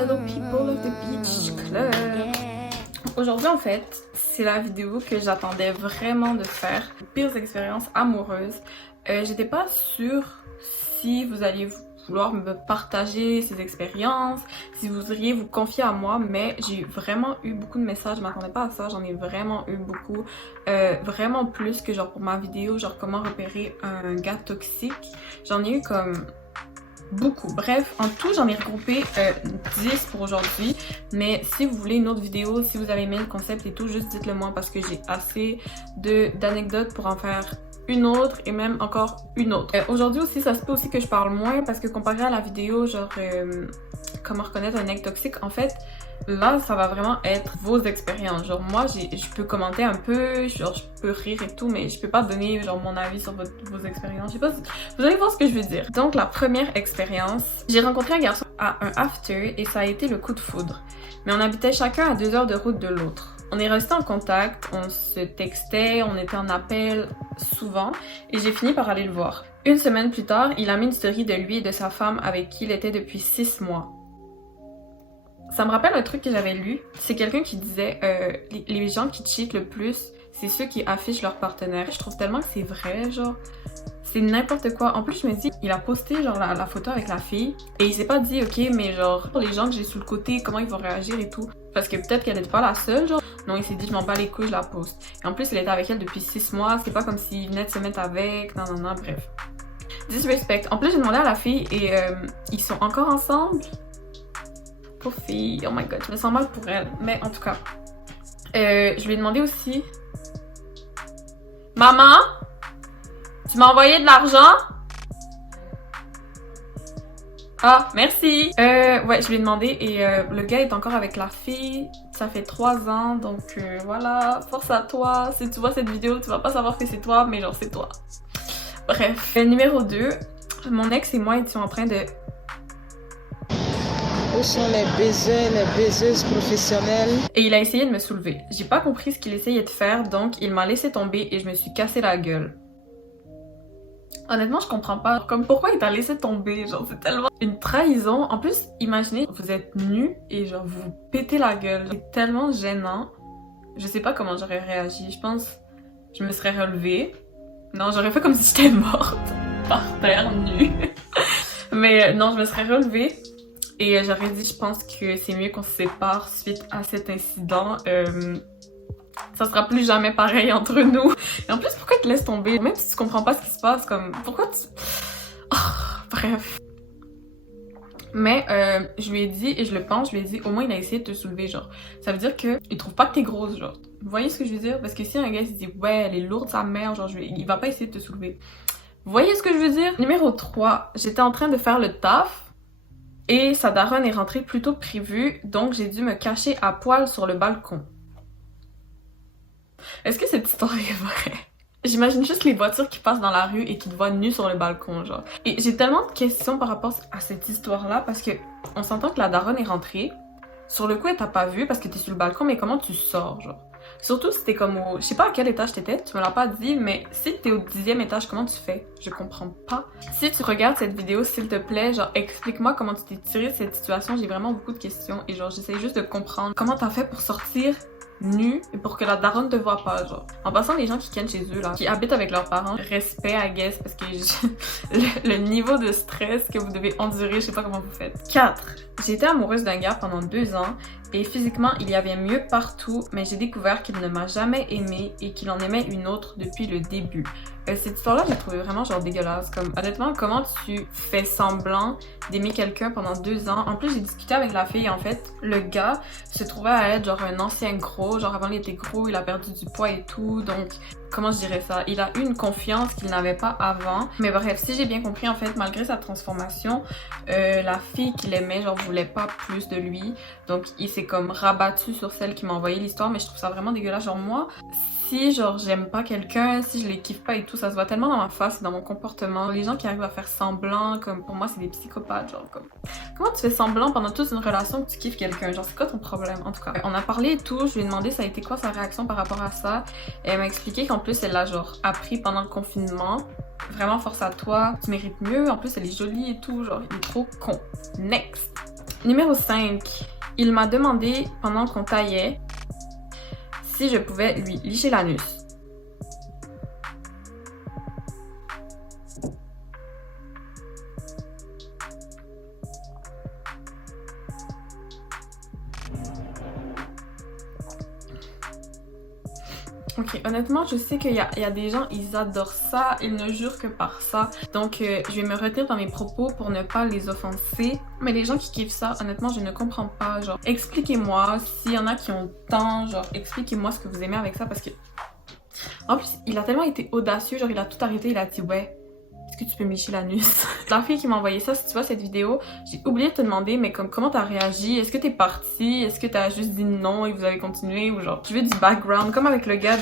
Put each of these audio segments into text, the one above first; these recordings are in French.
Hello people of the beach club. Aujourd'hui en fait, c'est la vidéo que j'attendais vraiment de faire. Pires expériences amoureuses. J'étais pas sûre si vous alliez vouloir me partager ces expériences, si vous voudriez vous confier à moi, mais j'ai vraiment eu beaucoup de messages, je m'attendais pas à ça, j'en ai vraiment eu beaucoup, vraiment plus que genre pour ma vidéo, genre comment repérer un gars toxique, j'en ai eu comme beaucoup. Bref, en tout, j'en ai regroupé 10 pour aujourd'hui. Mais si vous voulez une autre vidéo, si vous avez aimé le concept et tout, juste dites-le moi parce que j'ai assez d'anecdotes pour en faire une autre et même encore une autre. Aujourd'hui aussi, ça se peut aussi que je parle moins parce que comparé à la vidéo, genre comment reconnaître un ex toxique, en fait, là, ça va vraiment être vos expériences. Genre moi, je peux commenter un peu, genre je peux rire et tout, mais je peux pas donner genre mon avis sur vos expériences. Je sais pas si vous allez voir ce que je veux dire. Donc la première expérience, j'ai rencontré un garçon à un after et ça a été le coup de foudre. Mais on habitait chacun à 2 heures de route de l'autre. On est resté en contact, on se textait, on était en appel souvent et j'ai fini par aller le voir. Une semaine plus tard, il a mis une story de lui et de sa femme avec qui il était depuis 6 mois. Ça me rappelle un truc que j'avais lu. C'est quelqu'un qui disait les gens qui cheatent le plus, c'est ceux qui affichent leur partenaire. Je trouve tellement que c'est vrai, genre. C'est n'importe quoi. En plus, je me dis, il a posté genre la photo avec la fille et il s'est pas dit, ok, mais genre, pour les gens que j'ai sous le côté, comment ils vont réagir et tout. Parce que peut-être qu'elle n'était pas la seule, genre. Non, il s'est dit, je m'en bats les couilles, je la poste. Et en plus, il était avec elle depuis 6 mois. C'est pas comme s'il venait de se mettre avec, non, bref. Disrespect. En plus, j'ai demandé à la fille et ils sont encore ensemble. Pauvre fille, oh my god, je me sens mal pour elle. Mais en tout cas, je lui ai demandé aussi... Maman? Tu m'as envoyé de l'argent? Ah, merci! Ouais, je lui ai demandé et le gars est encore avec la fille. Ça fait 3 ans, donc voilà, force à toi. Si tu vois cette vidéo, tu vas pas savoir que c'est toi, mais genre c'est toi. Bref. Numéro 2, mon ex et moi étions en train de... Où sont les baiseurs, les baiseuses professionnelles? Et il a essayé de me soulever. J'ai pas compris ce qu'il essayait de faire, donc il m'a laissé tomber et je me suis cassé la gueule. Honnêtement, je comprends pas. Comme pourquoi il t'a laissé tomber? Genre, c'est tellement une trahison. En plus, imaginez, vous êtes nus et genre vous vous pétez la gueule. C'est tellement gênant. Je sais pas comment j'aurais réagi. Je pense je me serais relevée. Non, j'aurais fait comme si j'étais morte. Par terre, nue. Mais non, je me serais relevée. Et j'aurais dit, je pense que c'est mieux qu'on se sépare suite à cet incident. Ça sera plus jamais pareil entre nous. Et en plus, pourquoi tu te laisses tomber? Même si tu comprends pas ce qui se passe, comme... Pourquoi tu... Oh, bref. Mais je lui ai dit, et je le pense, je lui ai dit, au moins il a essayé de te soulever, genre. Ça veut dire qu'il trouve pas que t'es grosse, genre. Vous voyez ce que je veux dire? Parce que si un gars se dit, ouais, elle est lourde sa mère, genre, il va pas essayer de te soulever. Vous voyez ce que je veux dire? Numéro 3, j'étais en train de faire le taf. Et sa daronne est rentrée plus tôt que prévu, donc j'ai dû me cacher à poil sur le balcon. Est-ce que cette histoire est vraie? J'imagine juste les voitures qui passent dans la rue et qui te voient nue sur le balcon, genre. Et j'ai tellement de questions par rapport à cette histoire-là, parce que on s'entend que la daronne est rentrée. Sur le coup, elle t'a pas vu parce que t'es sur le balcon, mais comment tu sors, genre? Surtout si t'es comme au... Je sais pas à quel étage t'étais, tu me l'as pas dit, mais si t'es au 10e étage, comment tu fais? Je comprends pas. Si tu regardes cette vidéo, s'il te plaît, genre explique-moi comment tu t'es tiré de cette situation, j'ai vraiment beaucoup de questions et genre j'essaie juste de comprendre comment t'as fait pour sortir nue et pour que la daronne te voit pas, genre. En passant, les gens qui kennent chez eux, là, qui habitent avec leurs parents, respect, I guess, parce que le niveau de stress que vous devez endurer, je sais pas comment vous faites. 4. J'ai été amoureuse d'un gars pendant 2 ans et physiquement, il y avait mieux partout, mais j'ai découvert qu'il ne m'a jamais aimée et qu'il en aimait une autre depuis le début. Cette histoire-là, je l'ai trouvée vraiment genre dégueulasse. Comme, honnêtement, comment tu fais semblant d'aimer quelqu'un pendant 2 ans? En plus, j'ai discuté avec la fille, en fait, le gars se trouvait à être genre un ancien gros, genre avant il était gros, il a perdu du poids et tout, donc comment je dirais ça? Il a eu une confiance qu'il n'avait pas avant. Mais bref, si j'ai bien compris, en fait, malgré sa transformation, la fille qu'il aimait, genre, voulait pas plus de lui. Donc, il s'est comme rabattu sur celle qui m'a envoyé l'histoire, mais je trouve ça vraiment dégueulasse. Genre, moi, si genre j'aime pas quelqu'un, si je les kiffe pas et tout, ça se voit tellement dans ma face et dans mon comportement. Les gens qui arrivent à faire semblant, comme pour moi c'est des psychopathes, genre comme... Comment tu fais semblant pendant toute une relation que tu kiffes quelqu'un? Genre c'est quoi ton problème? En tout cas, on a parlé et tout, je lui ai demandé ça a été quoi sa réaction par rapport à ça. Et elle m'a expliqué qu'en plus elle l'a genre appris pendant le confinement. Vraiment force à toi, tu mérites mieux, en plus elle est jolie et tout, genre il est trop con. Next! Numéro 5. Il m'a demandé pendant qu'on taillait si je pouvais lui licher l'anus. Ok, honnêtement, je sais qu'il y a des gens, ils adorent ça, ils ne jurent que par ça. Donc, je vais me retenir dans mes propos pour ne pas les offenser. Mais les gens qui kiffent ça, honnêtement, je ne comprends pas. Genre, expliquez-moi s'il y en a qui ont le temps, genre, expliquez-moi ce que vous aimez avec ça parce que... En plus, il a tellement été audacieux, genre, il a tout arrêté, il a dit, ouais, est-ce que tu peux me licher l'anus? La fille qui m'a envoyé ça, si tu vois cette vidéo, j'ai oublié de te demander, mais comme comment t'as réagi? Est-ce que t'es partie? Est-ce que t'as juste dit non et vous avez continué? Ou genre, je veux du background, comme avec le gars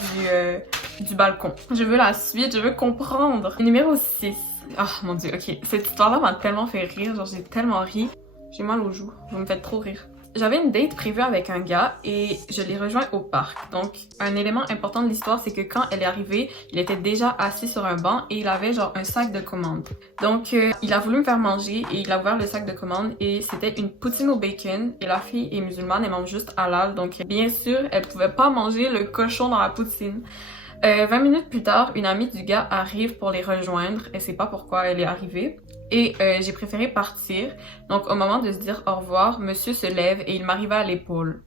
du balcon. Je veux la suite, je veux comprendre. Numéro 6. Oh mon dieu, ok. Cette histoire-là m'a tellement fait rire, genre j'ai tellement ri. J'ai mal aux joues, vous me faites trop rire. J'avais une date prévue avec un gars et je l'ai rejoint au parc. Donc, un élément important de l'histoire, c'est que quand elle est arrivée, il était déjà assis sur un banc et il avait genre un sac de commande. Donc, il a voulu me faire manger et il a ouvert le sac de commande et c'était une poutine au bacon. Et la fille est musulmane, elle mange juste halal. Donc, bien sûr, elle pouvait pas manger le cochon dans la poutine. 20 minutes plus tard, une amie du gars arrive pour les rejoindre. Elle sait pas pourquoi elle est arrivée. Et j'ai préféré partir. Donc, au moment de se dire au revoir, monsieur se lève et il m'arriva à l'épaule.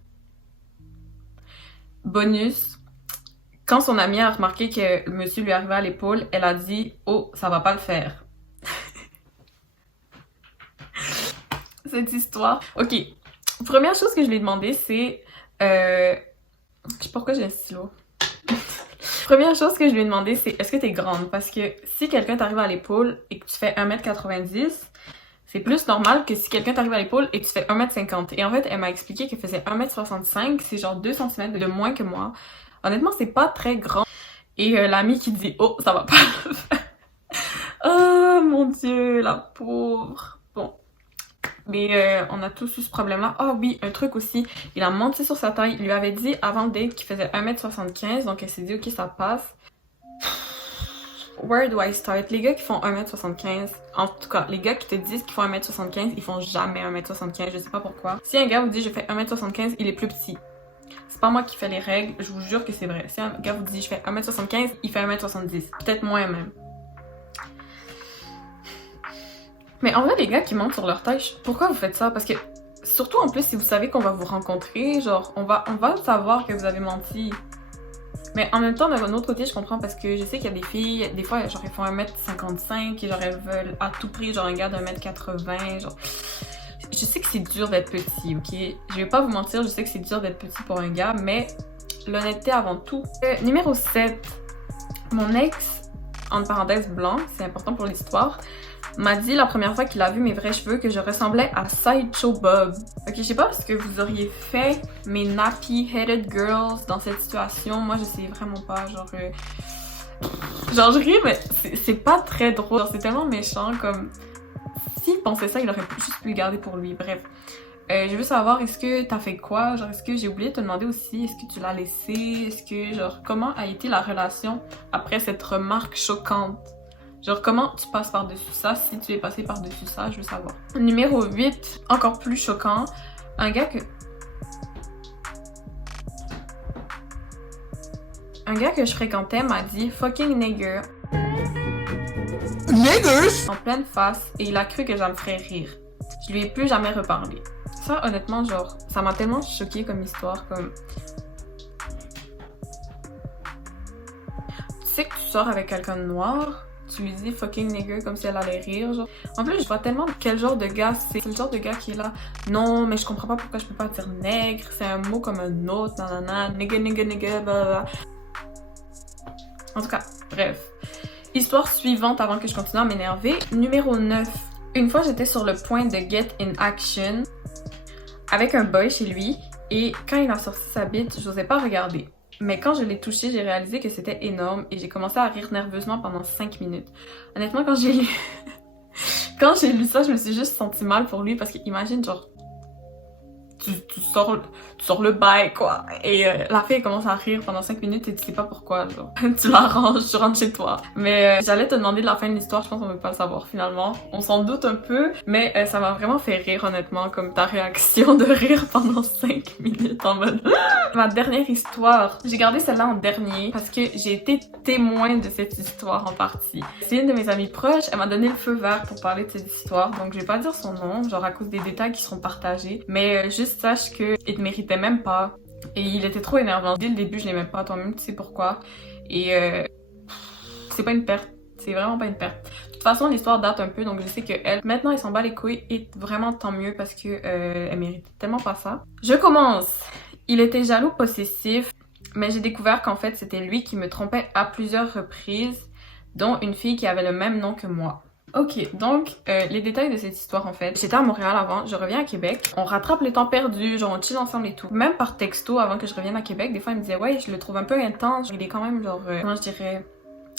Bonus, quand son amie a remarqué que le monsieur lui arrivait à l'épaule, elle a dit « Oh, ça va pas le faire. » Cette histoire. Ok, première chose que je lui ai demandé, c'est... Je sais pas pourquoi j'ai un stylo. Première chose que je lui ai demandé, c'est est-ce que t'es grande? Parce que si quelqu'un t'arrive à l'épaule et que tu fais 1m90, c'est plus normal que si quelqu'un t'arrive à l'épaule et que tu fais 1m50. Et en fait, elle m'a expliqué qu'elle faisait 1m65, c'est genre 2 cm de moins que moi. Honnêtement, c'est pas très grand. Et l'amie qui dit « Oh, ça va pas le faire. » Oh mon dieu, la pauvre. Bon. Mais on a tous eu ce problème-là. Ah oui, un truc aussi, il a menti sur sa taille. Il lui avait dit avant le date qu'il faisait 1m75, donc elle s'est dit ok, ça passe. Where do I start? Les gars qui font 1m75, en tout cas, les gars qui te disent qu'ils font 1m75, ils font jamais 1m75, je sais pas pourquoi. Si un gars vous dit je fais 1m75, il est plus petit. C'est pas moi qui fais les règles, je vous jure que c'est vrai. Si un gars vous dit je fais 1m75, il fait 1m70, peut-être moins même. Mais en vrai, les gars qui mentent sur leur taille, pourquoi vous faites ça? Parce que, surtout en plus, si vous savez qu'on va vous rencontrer, genre, on va savoir que vous avez menti. Mais en même temps, d'un autre côté, je comprends parce que je sais qu'il y a des filles, des fois, genre, elles font 1m55 et genre, elles veulent à tout prix, genre, un gars d'1m80, genre... Je sais que c'est dur d'être petit, ok? Je vais pas vous mentir, je sais que c'est dur d'être petit pour un gars, mais l'honnêteté avant tout. Numéro 7. Mon ex, entre parenthèses blanc, c'est important pour l'histoire, m'a dit la première fois qu'il a vu mes vrais cheveux que je ressemblais à Sideshow Bob. Ok, je sais pas ce que vous auriez fait, mes nappy-headed girls, dans cette situation. Moi, je sais vraiment pas, genre... Genre, je ris, mais c'est pas très drôle. C'est tellement méchant, comme... S'il pensait ça, il aurait juste pu le garder pour lui. Bref. Je veux savoir, est-ce que t'as fait quoi? Genre, est-ce que j'ai oublié de te demander aussi, est-ce que tu l'as laissé? Est-ce que, genre, comment a été la relation après cette remarque choquante? Genre, comment tu passes par-dessus ça? Si tu es passé par-dessus ça, je veux savoir. Numéro 8, encore plus choquant. Un gars que je fréquentais m'a dit « fucking nigger ». Niggers? En pleine face, et il a cru que ça me ferait rire. Je lui ai plus jamais reparlé. Ça, honnêtement, genre, ça m'a tellement choquée comme histoire, comme... Tu sais que tu sors avec quelqu'un de noir, tu lui dis fucking nigger comme si elle allait rire, genre. En plus, je vois tellement quel genre de gars c'est. C'est le genre de gars qui est là, non, mais je comprends pas pourquoi je peux pas dire nègre, c'est un mot comme un autre, nanana, nigger, blablabla. En tout cas, bref. Histoire suivante avant que je continue à m'énerver. Numéro 9. Une fois, j'étais sur le point de get in action avec un boy chez lui et quand il a sorti sa bite, j'osais pas regarder. Mais quand je l'ai touché, j'ai réalisé que c'était énorme et j'ai commencé à rire nerveusement pendant 5 minutes. Honnêtement, quand j'ai lu ça, je me suis juste sentie mal pour lui parce que imagine, genre, tu sors le bail, quoi. Et la fille, elle commence à rire pendant 5 minutes et tu sais pas pourquoi, genre. Tu l'arranges, tu rentres chez toi. Mais j'allais te demander de la fin de l'histoire, je pense qu'on veut pas le savoir finalement. On s'en doute un peu, mais ça m'a vraiment fait rire, honnêtement, comme ta réaction de rire pendant 5 minutes en mode... Ma dernière histoire, j'ai gardé celle-là en dernier parce que j'ai été témoin de cette histoire en partie. C'est une de mes amies proches, elle m'a donné le feu vert pour parler de cette histoire, donc je vais pas dire son nom, genre à cause des détails qui seront partagés, mais juste sache que il te méritait même pas et il était trop énervant. Dès le début, je l'aimais pas, toi-même tu sais pourquoi. Et c'est pas une perte, c'est vraiment pas une perte. De toute façon, l'histoire date un peu, donc je sais que elle, maintenant, elle s'en bat les couilles et vraiment tant mieux parce que elle mérite tellement pas ça. Je commence. Il était jaloux possessif, mais j'ai découvert qu'en fait, c'était lui qui me trompait à plusieurs reprises, dont une fille qui avait le même nom que moi. Ok, donc les détails de cette histoire en fait. J'étais à Montréal avant, je reviens à Québec. On rattrape le temps perdu, genre on chill ensemble et tout. Même par texto avant que je revienne à Québec, des fois il me disait ouais, je le trouve un peu intense. Il est quand même genre, comment je dirais...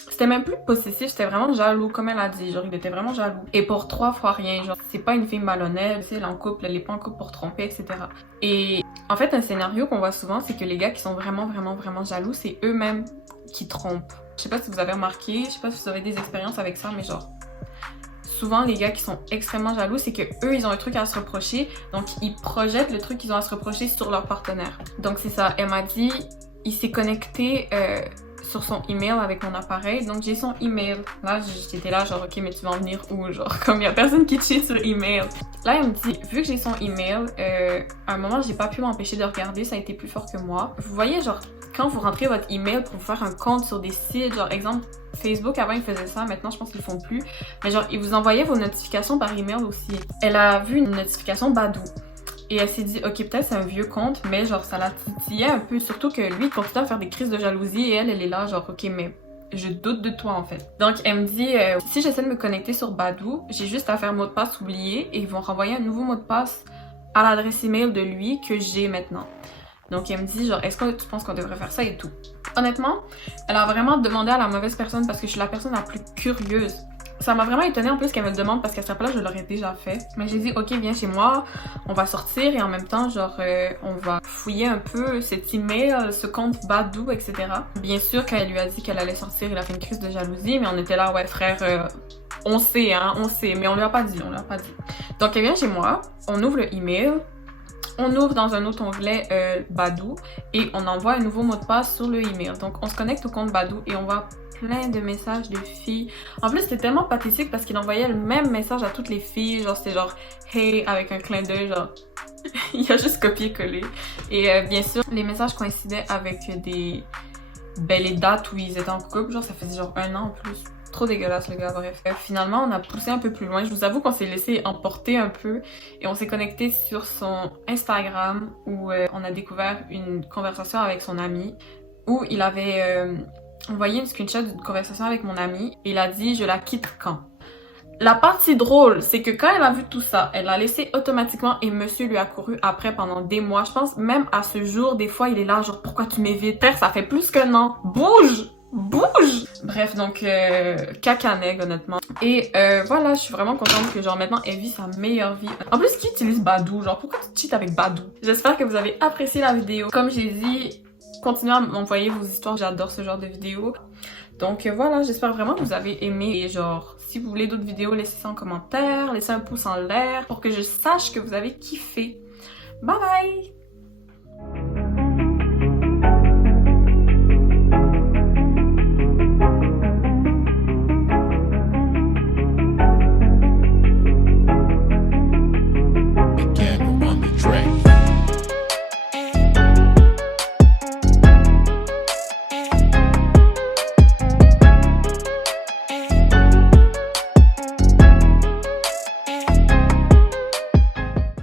C'était même plus possessif, c'était vraiment jaloux, comme elle a dit, genre il était vraiment jaloux. Et pour 3 fois rien, genre c'est pas une fille malhonnête, tu sais, elle est en couple, elle est pas en couple pour tromper, etc. Et en fait, un scénario qu'on voit souvent, c'est que les gars qui sont vraiment jaloux, c'est eux-mêmes qui trompent. Je sais pas si vous avez remarqué, je sais pas si vous avez des expériences avec ça, mais genre... Souvent, les gars qui sont extrêmement jaloux, c'est que eux, ils ont un truc à se reprocher, donc ils projettent le truc qu'ils ont à se reprocher sur leur partenaire. Donc c'est ça, elle m'a dit, il s'est connecté sur son email avec mon appareil, donc j'ai son email. Là, j'étais là genre, ok, mais tu vas en venir où? Genre, comme il y a personne qui cheat sur email. Là, elle me dit, vu que j'ai son email, à un moment, j'ai pas pu m'empêcher de regarder, ça a été plus fort que moi. Vous voyez, genre, quand vous rentrez votre email pour vous faire un compte sur des sites, genre, exemple, Facebook, avant, ils faisaient ça, maintenant, je pense qu'ils le font plus. Mais genre, ils vous envoyaient vos notifications par email aussi. Elle a vu une notification Badoo. Et elle s'est dit, ok, peut-être c'est un vieux compte, mais genre, ça la titillait un peu. Surtout que lui, il continue à faire des crises de jalousie et elle est là, genre, ok, mais je doute de toi, en fait. Donc, elle me dit, si j'essaie de me connecter sur Badoo, j'ai juste à faire mot de passe oublié et ils vont renvoyer un nouveau mot de passe à l'adresse email de lui que j'ai maintenant. Donc, elle me dit, genre, est-ce que tu penses qu'on devrait faire ça et tout? Honnêtement, elle a vraiment demandé à la mauvaise personne parce que je suis la personne la plus curieuse. Ça m'a vraiment étonnée en plus qu'elle me le demande parce qu'à sa place, je l'aurais déjà fait. Mais j'ai dit, ok, viens chez moi, on va sortir et en même temps, genre, on va fouiller un peu cet email, ce compte Badoo, etc. Bien sûr, quand elle lui a dit qu'elle allait sortir, il a fait une crise de jalousie, mais on était là, ouais, frère, on sait, hein, on sait, mais on lui a pas dit, on lui a pas dit. Donc, elle vient chez moi, on ouvre le email. On ouvre dans un autre onglet Badoo et on envoie un nouveau mot de passe sur le email. Donc on se connecte au compte Badoo et on voit plein de messages de filles. En plus c'était tellement pathétique parce qu'il envoyait le même message à toutes les filles. Genre c'était genre hey avec un clin d'œil genre. Il a juste copié-collé. Et bien sûr les messages coïncidaient avec les dates où ils étaient en couple. Genre ça faisait genre 1 an en plus. Trop dégueulasse le gars, bref. Finalement, on a poussé un peu plus loin. Je vous avoue qu'on s'est laissé emporter un peu et on s'est connecté sur son Instagram où on a découvert une conversation avec son ami où il avait envoyé une screenshot d'une conversation avec mon ami et il a dit « Je la quitte quand ?» La partie drôle, c'est que quand elle a vu tout ça, elle l'a laissé automatiquement et monsieur lui a couru après pendant des mois. Je pense même à ce jour, des fois, il est là genre « Pourquoi tu m'évites? Frère, ça fait plus qu'un an. Bouge! » Bouge! Bref, donc cacaneg honnêtement. Et voilà, je suis vraiment contente que genre maintenant elle vit sa meilleure vie. En plus, qui utilise Badoo? Genre pourquoi tu cheats avec Badoo? J'espère que vous avez apprécié la vidéo. Comme j'ai dit, continuez à m'envoyer vos histoires, j'adore ce genre de vidéos. Donc voilà, j'espère vraiment que vous avez aimé. Et genre, si vous voulez d'autres vidéos, laissez ça en commentaire, laissez un pouce en l'air pour que je sache que vous avez kiffé. Bye bye!